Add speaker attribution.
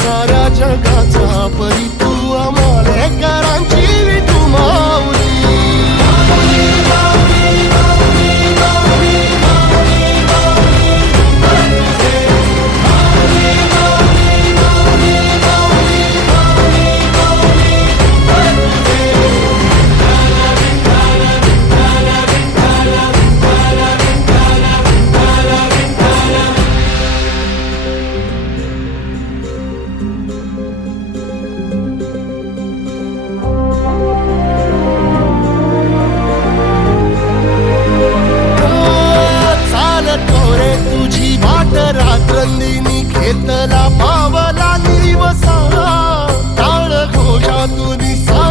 Speaker 1: साऱ्या जगाचा परिपूर्ण be fine.